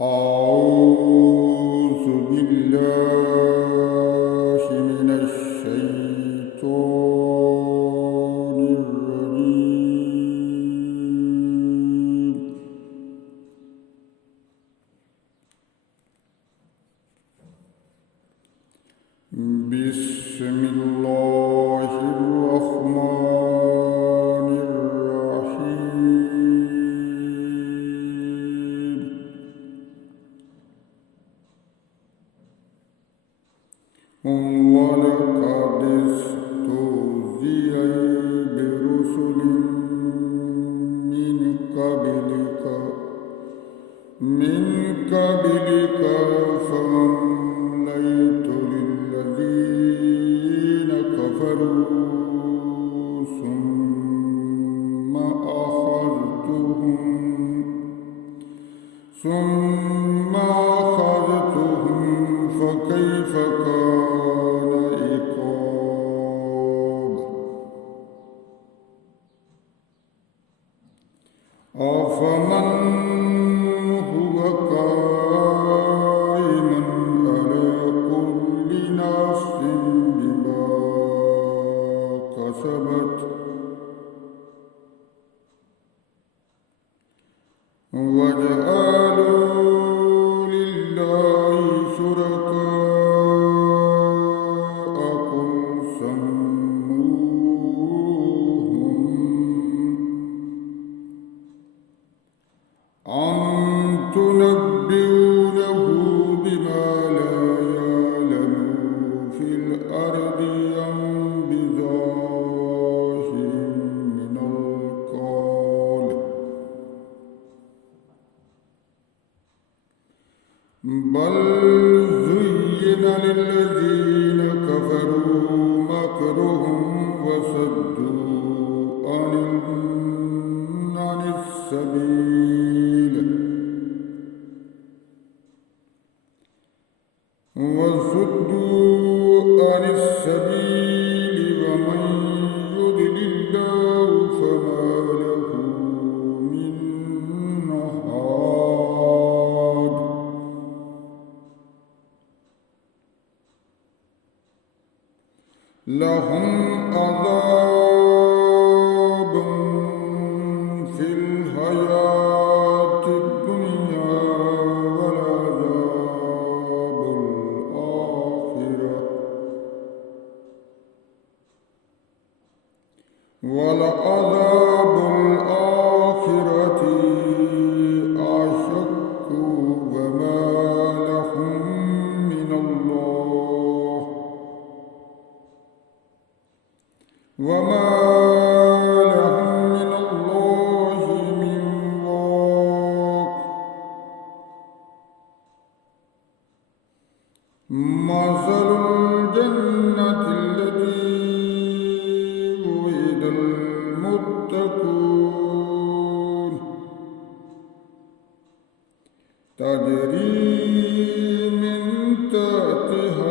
أعوذ بالله من الشيطان الرجيم. بسم الله الرحمن الرحيم. ولقد استهزئ برسل من قبلك فأمليت للذين كفروا ثم أخذتهم فكيف كان عقاب. أفمن هو قائم على كل نفس بما كسبت وجعلوا لله شركاء قل سموهم أم تنبئونه بما لا يعلم في الأرض أم بظاهر من القول بل زين للذين كفروا مكرهم وصدوا عن السبيل ومن يضلل الله فما له من هاد. لهم عذاب في الحياة الدنيا ولعذاب الآخرة أشق وما لهم من الله من واق. مثل الجنة التي وعد المتقون تجري من تحتها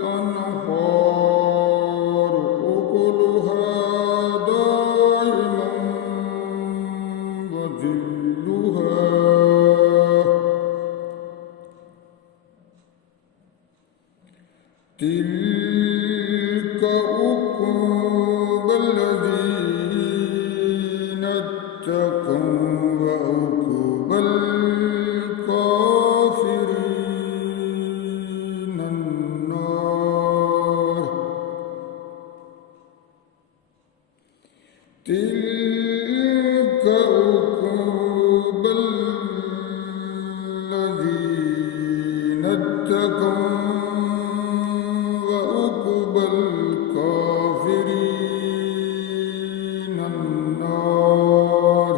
الأنهار أكلها دائم وظلها تلك عقبى الذين اتقوا وعقبى الكافرين النار. تلك عقبى الذين اتقوا وعقبى الكافرين النار.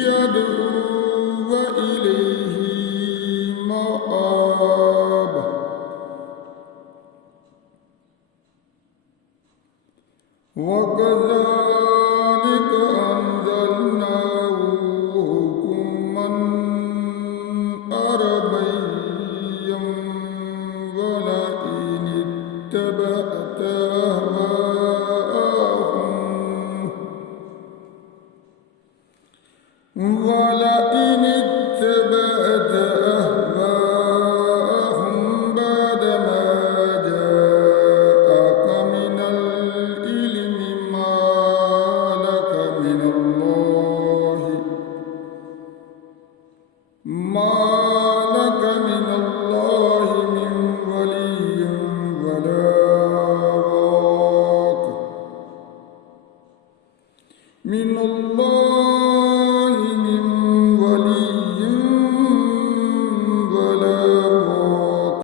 يدعو وإليه مآب وكذلك أنزلناه حكما عربيا ولئن اتبعت أهواءهم بعدما جاءك من العلم ما لك من الله من ولي ولا واق من الله